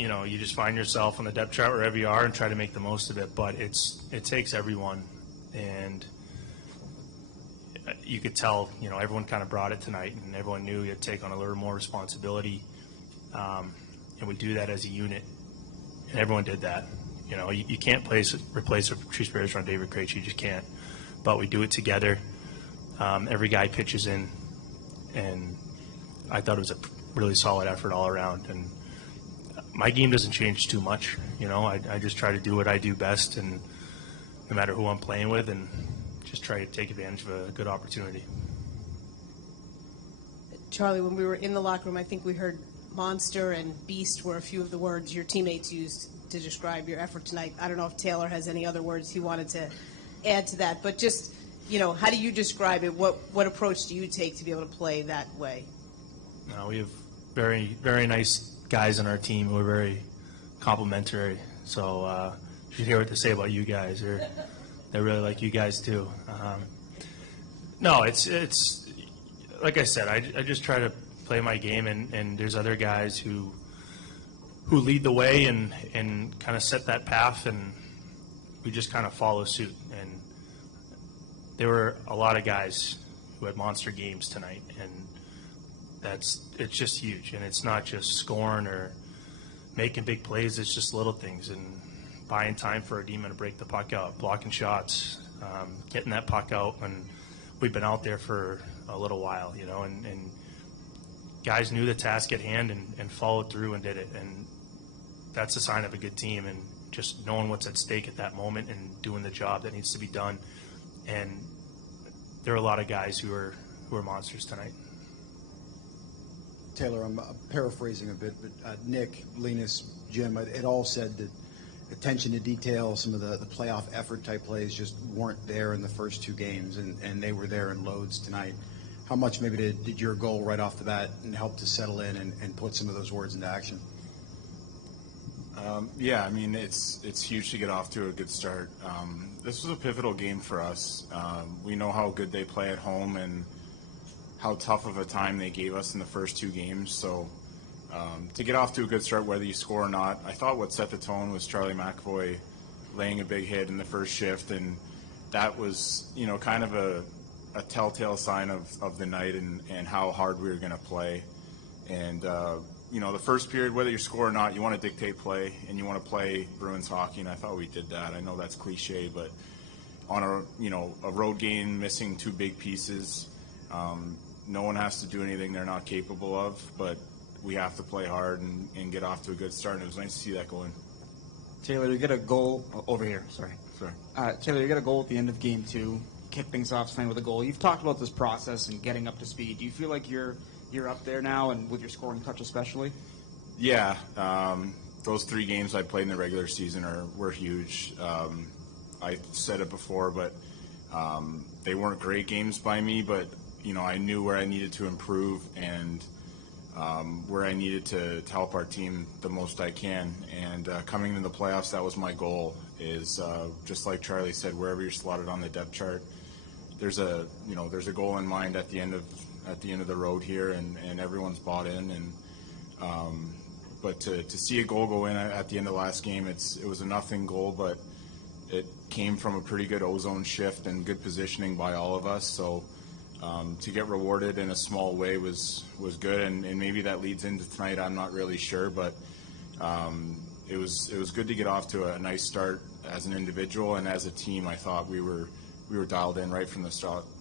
you just find yourself on the depth chart wherever you are and try to make the most of it. But it takes everyone, and you could tell, everyone kind of brought it tonight, and everyone knew you had to take on a little more responsibility. And we do that as a unit, and everyone did that. You can't replace a Patrice Bergeron on David Krejci, you just can't. But we do it together. Every guy pitches in, and I thought it was a really solid effort all around. And my game doesn't change too much. I just try to do what I do best, and no matter who I'm playing with, and just try to take advantage of a good opportunity. Charlie, when we were in the locker room, I think we heard monster and beast were a few of the words your teammates used to describe your effort tonight. I don't know if Taylor has any other words he wanted to add to that, but just, how do you describe it? What approach do you take to be able to play that way? We have very, very nice guys on our team who are very complimentary. So you should hear what they say about you guys. They really like you guys too. No, it's like I said, I just try to play my game, and there's other guys who lead the way and kind of set that path, and we just kind of follow suit. And there were a lot of guys who had monster games tonight, and it's just huge. And it's not just scoring or making big plays, it's just little things, and buying time for our demon to break the puck out, blocking shots, getting that puck out. And we've been out there for a little while, and guys knew the task at hand and followed through and did it. And that's a sign of a good team, and just knowing what's at stake at that moment and doing the job that needs to be done. And there are a lot of guys who are monsters tonight. Taylor, I'm paraphrasing a bit, but Nick, Linus, Jim, it all said that attention to detail, some of the playoff effort type plays just weren't there in the first two games, and they were there in loads tonight. How much maybe did your goal right off the bat and help to settle in and put some of those words into action? Yeah, I mean, it's huge to get off to a good start. This was a pivotal game for us. We know how good they play at home and how tough of a time they gave us in the first two games. So to get off to a good start, whether you score or not, I thought what set the tone was Charlie McAvoy laying a big hit in the first shift, and that was, kind of a telltale sign of the night and how hard we were going to play. And the first period, whether you score or not, you want to dictate play and you want to play Bruins hockey, and I thought we did that. I know that's cliche, but on a road game, missing two big pieces, no one has to do anything they're not capable of, but we have to play hard and get off to a good start, and it was nice to see that go in. Taylor, you get a goal over here. Sorry. Taylor, you get a goal at the end of game two, kick things off, playing with a goal. You've talked about this process and getting up to speed. Do you feel like you're up there now, and with your scoring touch especially? Yeah, those 3 games I played in the regular season were huge. I said it before, but they weren't great games by me, but I knew where I needed to improve and where I needed to help our team the most I can. And coming into the playoffs, that was my goal, is just like Charlie said, wherever you're slotted on the depth chart, there's a goal in mind at the end of the road here, and everyone's bought in. And but to see a goal go in at the end of the last game, it was a nothing goal, but it came from a pretty good ozone shift and good positioning by all of us. So to get rewarded in a small way was good, and maybe that leads into tonight. I'm not really sure, but it was good to get off to a nice start as an individual, and as a team, I thought we were dialed in right from the start.